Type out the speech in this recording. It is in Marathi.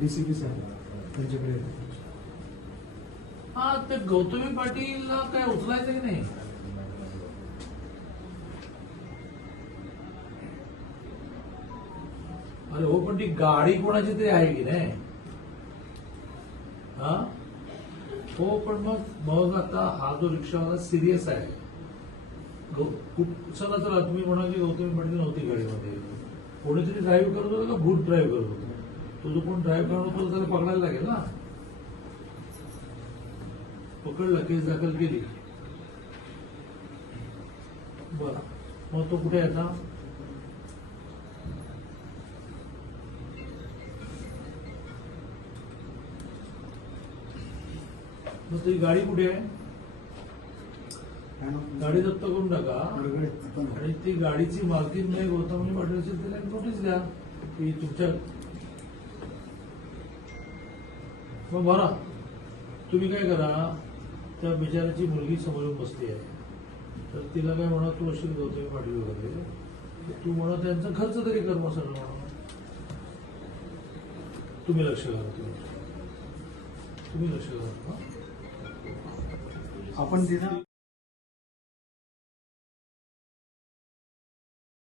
डीसीपी साहेब त्यांच्याकडे हा ते गौतमी पाटीलला काय उचलायचं की नाही? अरे हो पण ती गाडी कोणाची तरी आहे की नाही? हा? हो पण मग मग आता हा जो रिक्षावाला सिरियस आहे. चला चला तुम्ही म्हणा की गौतमी पाटील नव्हती गाडीमध्ये. कोणीतरी ड्राईव्ह करत होतो का? भूत ड्राईव्ह करत होतं? तो जो कोण ड्राईव्ह करत होता त्याला पकडायला लागेल ना. पकडला केस दाखल केली. बर. मग तो कुठे आहे आता? मग ती गाडी कुठे आहे? गाडी जप्त करून टाका. आणि ती गाडीची मालकीन नाही गौतमी पाटील असेल एक नोटीस द्या. की तुमच्या हो, मग बरा तुम्ही काय करा त्या बिचाराची मुलगी समोरून बसली आहे. तर तिला काय म्हणा तू अशी गौतमी पाटील वगैरे. तर तू म्हणा त्यांचा खर्च तरी कर मग म्हणा. तुम्ही लक्ष घाला तुम्ही. तुम्ही लक्ष घाला. आपण तिथं